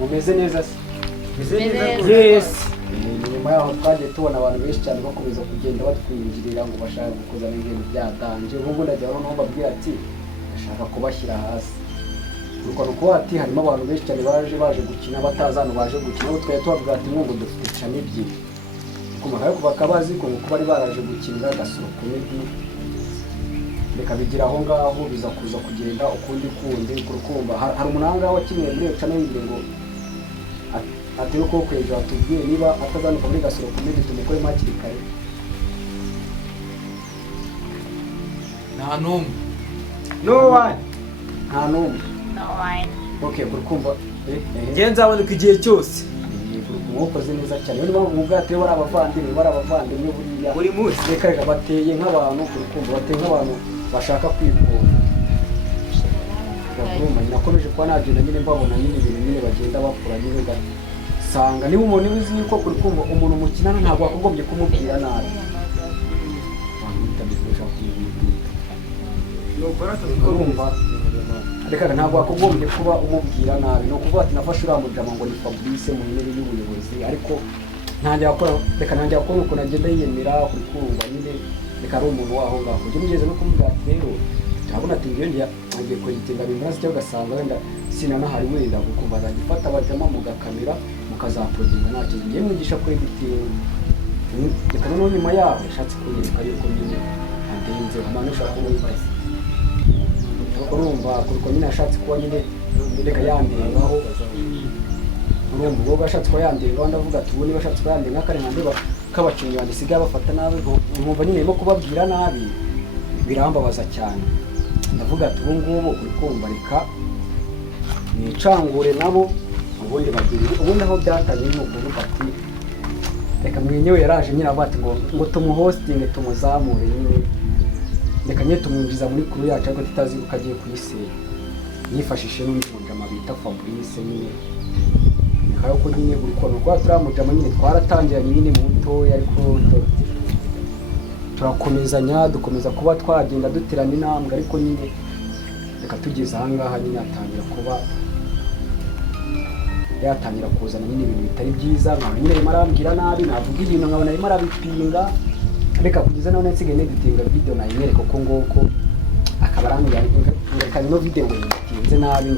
mumeze neza se? Yes. Nyuma yaho twagiye tubona abantu benshi cyane bakomeza kugenda batwinjirira ngo bashaka kuzana ibintu byatanje. Ubu ndagira ngo mbabwira ati ashaka kubashyira hasi. Nuko nuko ati harimo abantu benshi cyane baje gukina batazana baje gukina. Ubu twaye tubabwira ati ngo dufite cana ebyiri. Kumara ko bakabazi ko bari baraje gukinira Gasoro Comedy. Reka bigira aho ngaho biza kuza kugenda ukundi kurukumva. Hari umunanga wakiniye muri cana ebyiri ngo ati uko kwejo atubwiye niba atazanuka muri Gasoro Comedy tumukore makiri kare. Nta numwe. No one. Okay, kurukumva Nzaboneka igihe cyose. Mukoze neza cyane. Niba mu bwate bari abavandimwe buriya. Buri munsi reka bateye nk'abantu kurukumva bateye nk'abantu bashaka kwivura. Gakurumba nakomeje kwa nagenda nyine mbabona nyine ibintu nyine bagenda bakura nyine sanga niba umuntu uzi yuko kurukumva umuntu mukinana ntabwo akogombye kumubwira nabi. Kurumva reka ntabwo akogombye kuba umubwira nabi. No kuvuga ati nafashe uramujama ngo ni Fabrice mu ntebe y'ubuyobozi ariko ntangira gukora uko nagenda yiyemera kurukumva nyine reka ari umuntu waho ngaho. Njye mugeze no kumubwira ati rero turabona ati ngiye kugitinda bimara cyo gasanga wenda sinanahari wenda kuko bazagifata bajama mu gakamera mukazaproduce ntacyo ngiye mwigisha kuri editing. Reka no nyuma yaho yashatse kunyereka yuko nyine andenze amanusha kumwibaza. Urumva kuko nyine yashatse kuba nyine reka yandengaho. Urumva ubwo yashatse kuba yandengaho ndavuga ati ubu niba yashatse kuba yandenga kare nkandeba kabakinnyi bandisigaye bafata nabi nkumva nyine irimo kubabwira nabi birambabaza cyane. Ndavuga ati ubu ngubu urikumva reka nicangure nabo ubundi bagire ubundi aho byatanye ni ukuvuga ati reka mwenyewe yaraje nyine avuga ati ngo tumuhostinge tumuzamure nyine reka nyine tumwinjiza muri kuru yacu ariko tutazi ko agiye kuyisenya yifashishije n'undi mujama bita Fabrice nyine nikayo ko nyine buri kono kwa turamujama nyine twaratangiranye nyine mu butoya ariko turakomezanya dukomeza kuba twagenda duterana intambwe ariko nyine reka tugeze aha ngaha nyine atangira kuba yatangira kuzana nyine ibintu bitari byiza nkaba nyine arimo arambwira nabi navuga ibintu nkabona arimo arabipinga reka kugeza none nsigaye neditinga video nayimwereka ko ngoko akaba arambwira reka no video ngo yitinze nabi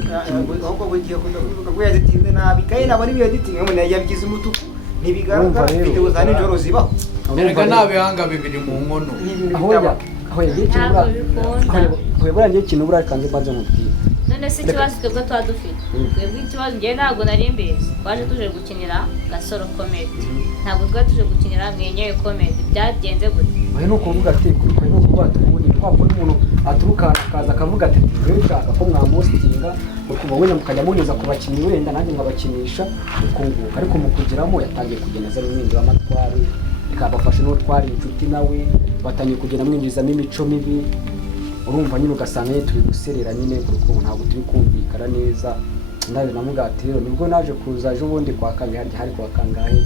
ahubwo bugiye kuvuga ko yazitinze nabi kandi nabona ibyo editing ngo yabigize umutuku ntibigaragara video za nijoro zibaho. Reka nabihanga bibiri mu nkono. Aho yagiye kinubura. Aho yagiye kinubura kandi banze mubwira. None se ikibazo twebwe twadufite. Twebwe ikibazo ngiye ntabwo nari imbere. Twaje tuje gukinira Gasoro Comedy. Ntabwo twaje tuje gukinira Mwenyewe Comedy. Byagenze gute? Aho no kuvuga ati kuri no kuba tubonye twakora umuntu aturuka akaza akavuga ati rero ushaka ko mwamostinga ukuba wenda mukajya munyuza ku bakinnyi wenda nanjye ngabakinisha ukunguka ariko mu kugeramo yatangiye kugenda za mwinjira amatwari ikabafasha no twari inshuti nawe batangiye kugenda mwinjizamo imico mibi. Urumva nyine ugasanga turi guserera nyine kuko ntabwo turi kumvikana neza. Ndaje namuga ati rero nibwo naje kuza ejo bundi kwa kangahe hari kwa kangahe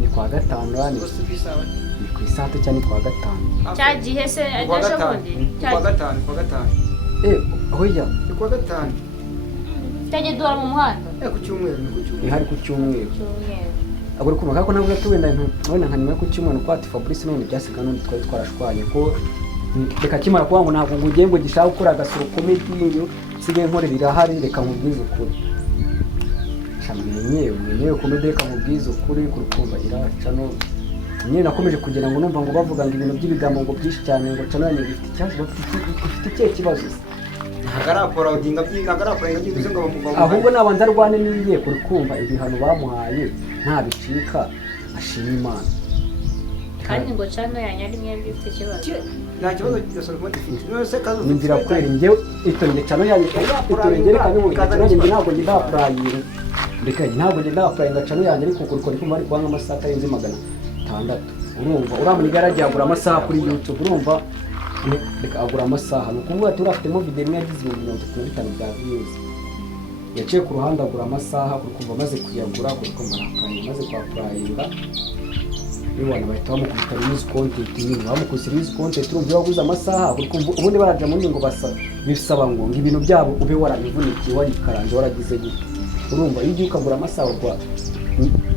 ni kwa gatanu ni ku isato cyane kwa gatanu cyagihe se aje bundi kwa gatanu hoya ni kwa gatanu cyagiye duhora mu muhanda ku cyumweru ni hari ku cyumweru agora kumva ko nabwo tuwenda nka nyuma yo ku cyumweru kwa ati Fabrice none byasiga none twari twarashwanye ko reka kimara kuba ngo ntabwo ngugiye ngo gishaka gukora Gasoro Comedy n'ibyo sigaye nkorera irahari reka mubwize ukuri Mwenyewe Comedy reka mubwize ukuri kurukumva iraca no nyine nakomeje kugenda ngo numva ngo bavuga ngo ibintu by'ibigambo ngo byinshi cyane ngo cana ni gifite cyazo bafite icyo kibazo ntagarapora udinga by'agarapora ngo bamuva ahubwo nabanza rwane nibiye kurukumva ibihano bamuhaye nta bicika ashima Imana kandi ngo cano yanyari mwebwe bifite ikibazo nta kibazo Gasoro Comedy ifite no se kazo nzira kweri njye itonye cano yanjye itonye kandi ngo cano yanjye ntabwo njye ndapurayira reka ntabwo njye ndapurayira cano yanjye ariko kuko ariko bari kwanga amasaha arenze 600. Urumva uramuri garage agura amasaha kuri YouTube. Urumva reka agura amasaha no kuvuga ati urafitemo video imwe yagize 35 bya views yaciye ku ruhande agura amasaha kuko maze kuyagura kuko mbarakaye maze kwapurayinga niwana bahita bamukubita news content nyine bamukoze news content urumva yaguze amasaha kuko ubundi baraja mu ngo basa bisaba ngo ibintu byabo ube warabivunikiye wari karanje waragize gute urumva iyo ugiye ukagura amasaha ugwa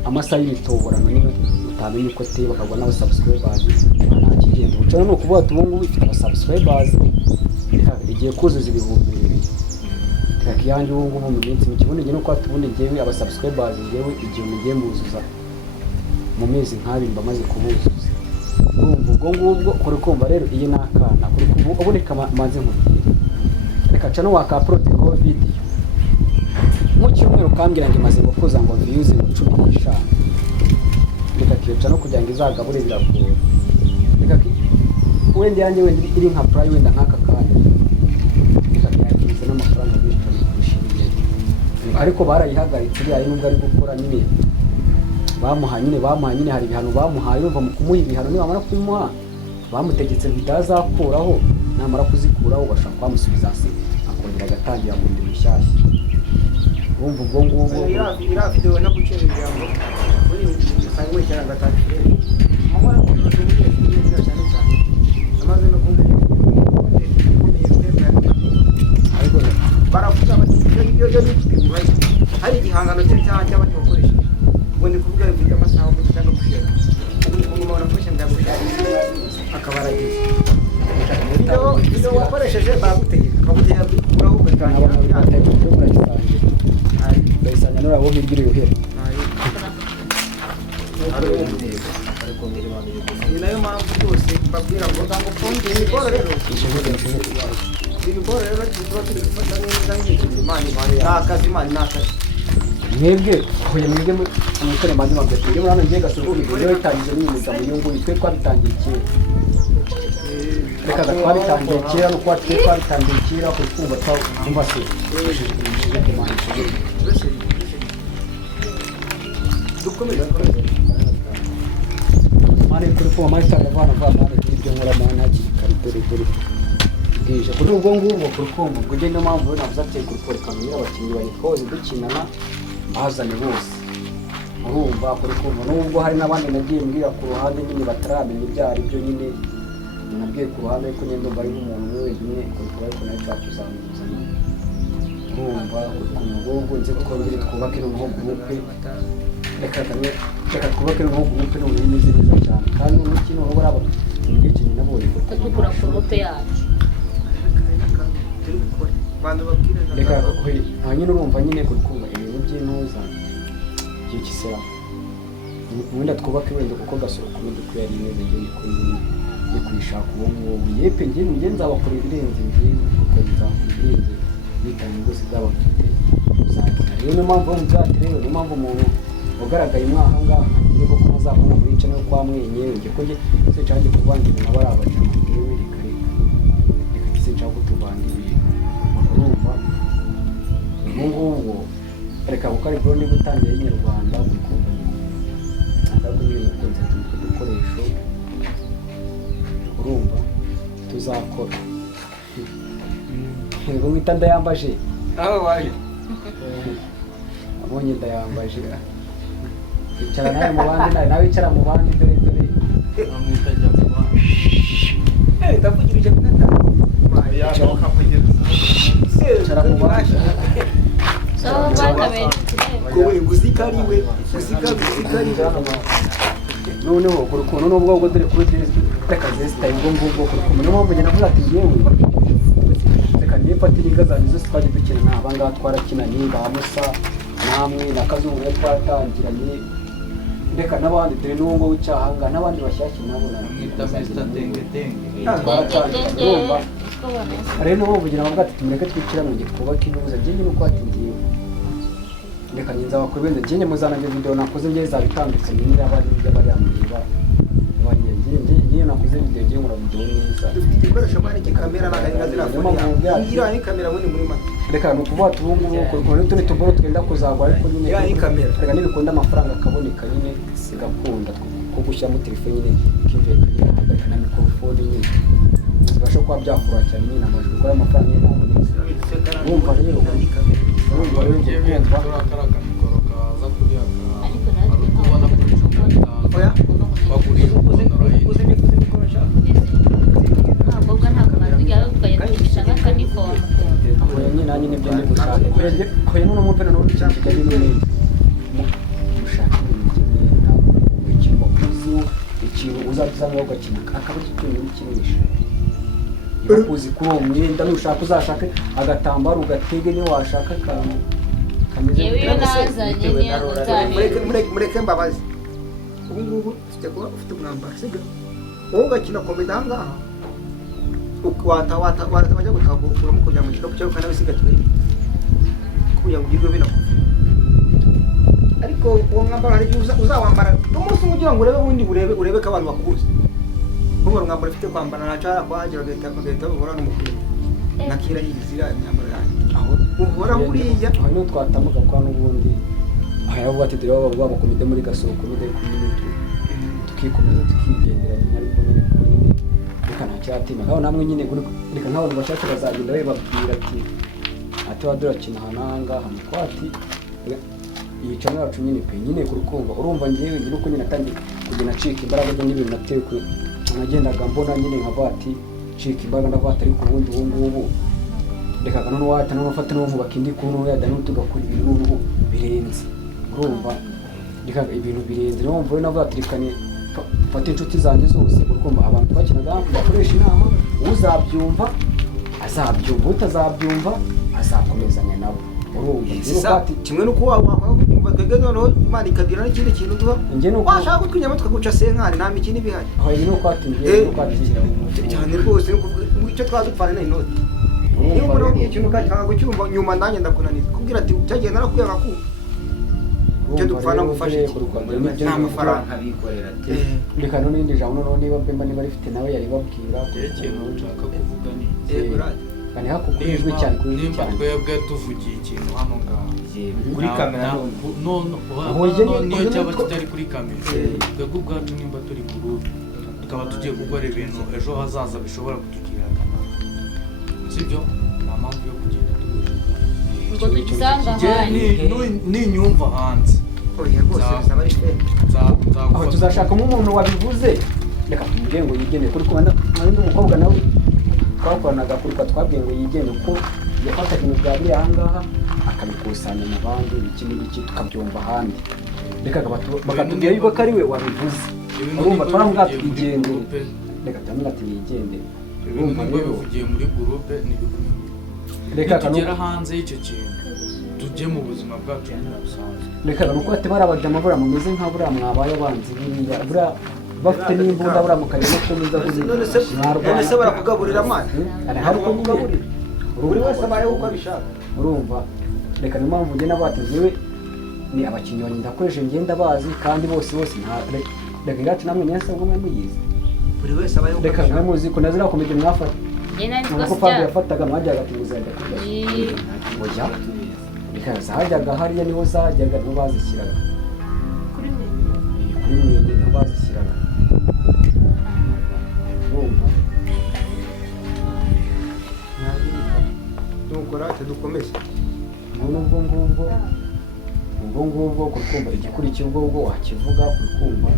amasaha y'ibitoborano nyine utamenya uko ateye bakagwa n'abasubscribers nta kigenda ubucana ni ukuvuga ati ubu ngubu ifite abasubscribers igiye kuzuza ibihumbi 2 reka iyanjye ubu ngubu mu minsi mike ubundi njye nuko ubundi njyewe abasubscribers njyewe igihe mugiye muzuza mu mezi nk'abiri mba maze kubuzuza urumva ubwo ngubwo kuri kumva rero iyi ni akana kuri kumva ubundi kamanze nkubwire reka ca no wakaproteho video mu cyumweru kambwira ngo imaze gukuza ngo views mu 15 reka kica no kugira ngo izagabure biragora reka wenda yanjye wenda iri nka prime wenda nk'aka kanya reka yakiriza n'amafaranga menshi kurushingiye ariko barayihagaritse yayi nubwo ari gukora nyine bamuhaye nyine hari ibihano bamuhaye urumva mu kumuha ibihano niba amara kwimuha bamutegetse bitazakuraho namara kuzikuraho bashaka kwamusubiza hasi akongera agatangira bundi bushyashya urumva ubwo ngubwo ira video na gucera ijambo muri usanga cyane gatatu amara kujugunya ibintu cyane cyane amaze no kumva ariko baravuga bati yo hari igihangano cy'abandi bakoresha ngo ni kuvuga ibyo amasaha yo kujya gushera umuntu arakoresha ndagushera akabaragiza iyo wakoresheje bagutegeka kuraho ugatangira bayisanya n'urabo hirya uruhera ni nayo mpamvu rwose mbabwira ngo ibigoro rero tuba turi gufata neza Imana mwebwe huye mwebwe mukore mazi magati njye murano ngiye gasoko ibyo bitangiye n'imyuga mu nyungu twe twabitangiye kera reka twabitangiye kera no kwa twe twabitangiye kera ko twumva twumva se dukomeza mane kuri ko amahita avana ibyo nkora mu ntaki karitere bwije kuri ubwo ngubwo kuri kumva ubwo njye niyo mpamvu navuze ati kuri kamera abakinnyi bayikoze dukinana bazane bose urumva kuri kumva nubwo hari n'abandi nagiye mbwira ku ruhande nyine bataramenya ibyo ari byo nyine nabwiye ku ruhande ko nyine ndumva ari nk'umuntu umwe wenyine kuri kuba ariko nawe twakuzamuzana urumva kuri kumva ubwo nzi twongere twubake noneho gurupe reka twubake noneho gurupe noneho imeze neza cyane kandi n'iki noneho baraba igihe kinini nabonye dukura ku rupe yacu reka hanyine urumva nyine kuri kumva ibintu by'intuza igihe kisera wenda twubake wenda kuko gasoro kumwe dukwiye ari neza igihe ni kuyishaka uwo nguwo yepe njye nzabakora ibirenze njyewe kuko nzakora ibirenze nitanye rwose byabafite uzabona rero niyo mpamvu mu byati rero niyo mpamvu umuntu ugaragaye mwaha ngaha niyo koko muzabona muri ica no kwa mwenyewe njye ko njye sinshaka kuvanga ibintu aba ari abajama yewe reka sinshaka kutuvanga ibintu urumva ubu ngubu reka kuko ari bwo ndi gutangira inyarwanda gukumva ntabwo nyine mukunze turi udukoresho urumva tuzakora ngo mwita ndayambaje aho waje abonye ndayambaje icara nawe mu bandi nawe icara mu bandi dore amwita ajya mu bandi ndavugirije kugata icara mu bandi so bakamenya kowe guzikariwe noneho ku rukundo n'ubwo bwo dore kuri reka zesitaye ubwo ngubwo ku rukundo niyo mpamvu njye navuga ati yewe reka niyo fatira inga zanjye zose twagiye dukina aba ngaha twarakinanye ba Musa namwe na Kazungu nawe twatangiranye reka n'abandi dore n'uwo w'icyahanga n'abandi bashyashya nabo mwita Mr. Denge urumva rero niyo mpamvu ngira ngo ati tumureke twicira mu gihe twubake inuza njye nyine uko ati ngiye reka ngenza bakuru bende njye muzanage video nakoze njye zabitandukanye niba bari yamureba njye nakoze video njye nkora video neza dufite ibikoresho bari kamera n'agahinga zirafone ngira ni kamera muri make reka nukuvuga tubungu ko n'utundi tuboro twenda kuzagwa ariko nyine ya ni kamera reka nibikunda amafaranga akaboneka nyine sigakunda ko gushyiramo telefone nyine kiveka nyine hagarika na mikrofone nyine zibasha kuba byakura cyane nyine amajwi ko amafaranga nyine ntabonetse wumva rero urumva rero ngiye kumva bitura akaraga mikoro kaza kuri aka ariko natwe ubona ko 15 oya baguriye uze mikoro shaka ntabwo nta kamaro tujya tukajya tugisha nk'akanifomu nyine nanjye nibyo ndi gushaka hoya none mumpe none ikintu kijyanye n'imyenda mushaka ibintu by'imyenda ikintu wakuziho ikintu uzazanga ugakina akaba gitunye n'ikinisha irakuzi kuri uwo mwenda nushaka uzashake agatambaro ugatege niyo washaka akantu kameze yewe iyo nazanye niyo nzabera mureke mbabazi ubu ngubu ufite kuba ufite umwambaro sibyo wowe ugakina komedi aha ngaha wata bajya gutakuramo kugira mu gikapu cyawe ukanabisiga tubiri kugira ngo ugirwe binakuvuye ariko uwo mwambaro hari igihe uzawambara n'umunsi umwe ugira ngo urebe ubundi urebe ko abantu bakuzi nk'uwo mwambaro ufite kwambara ntacyo kuhagera bagahita babura n'umukuru nakira yizira imyambaro yanjye aho uhora buriya aho niho twatamuka kwa n'ubundi haravuga ati dore baba bakomide muri gasoko n'udari kumwe tukikomeza tukigendera nyine ariko nyine reka ntacyatima aho namwe nyine reka nk'abantu bashatse bazagenda bababwira ati wadora kina hananga hanakwati yicana yacu nyine pe nyine ku rukumva urumva ngewe ngira uko nyine atangiye kugenda acika imbaraga byo n'ibintu natewe nagendaga mbona nyine nka vati cika imbaraga na vati ariko ubundi ubu ngubu reka none wata n'amafata no mubaka indi kuntu yada n'utugakora ibintu n'ubu birenze urumva reka ibintu birenze no mvuye na vati rikane fata inshuti zanjye zose urumva abantu twakinaga bakoresha inama uzabyumva azabyumva utazabyumva azakomezanya nabo urumva kimwe nuko wakumva twebwe noneho Imana ikagira n'ikindi kintu duha washaka kutwinyama tukaguca senkari nta mikino ibihari aho ni uko atingiye uko atingiye cyane rwose icyo twazupfana ni inoti niba umuntu wabwiye ikintu ukashaka kucyumva nyuma nanjye ndakunaniza kubwira ati cyagiye narakwiye nkakumva icyo dupfana gufasha nta mafaranga bikorera reka none n'indi jambo noneho niba Bemba niba rifite nawe yari babwira ikintu nshaka kuvuga ni kandi hakukurijwe cyane kuri nimba twebwe tuvugiye ikintu hano ngaho kuri kamera niyo cyaba kitari kuri kamera twebwe ubwacu nimba turi mu rugo tukaba tugiye gukora ibintu ejo hazaza bishobora kutugirira akamaro sibyo nta mpamvu yo kugenda ngo dusanga hanze ninyumva hanze aho tuzashakamo umuntu wabivuze reka tumubwire ngo yigene kuri kubona n'undi mukobwa nawe twakoranaga kuri twabwiye ngo yigene uko yafata ibintu bya biriya aha ngaha akabikusanya mu bandi iki n'iki tukabyumva ahandi reka bakatubwira yuko ari we wabivuze urumva twaramubwira twigendere reka turamubwira ati yigendere urumva rero bivugiye muri groupe reka tugera hanze y'icyo kintu tujye mu buzima bwacu busanzwe reka nuko atebara abajama bura mumeze nka bura mwabaye abanzi buriya bura bafite n'imbunda bura mu karimo komeza none se barakugaburira amazi hari ko kugaburira buri wese abaye uko abishaka urumva reka niyo mpamvu ngenda batezewe ni abakinnyi banjye ndakoresha ngenda bazi kandi bose nta reka iracu namwe nese ngo mwe muyizi buri wese abaye uko reka mwe muzi ko nazira komedi mwafata nuko Fabio yafataga mwajyaga ati uzajya kurya oya reka zajyaga hariya niho zajyaga niho bazishyiraga kuri mwenge niho bazishyiraga urumva dukora dukomeze ubwo ngubwo kukumva igikurikira ubwo wakivuga kukumva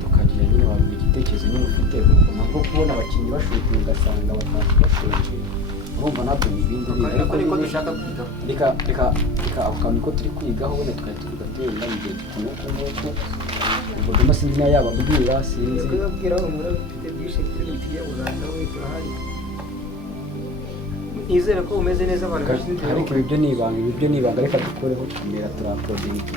tukagira nyine wabwira igitekerezo nyine ufite nabwo kubona abakinnyi bashoboye ugasanga bashoboye urumva nabyo ni ibindi bintu ariko niko dushaka kwiga reka ako kantu ko turi kwigaho wenda tukaba turi gatera igihe nuko ubwo duma sinzi nayo yababwira sinzi kubabwira aho muri bafite byinshi turi tugiye uzanga we turahari izere ko umeze neza abantu ariko ibyo ni ibanga reka dukoreho kamera turakodinga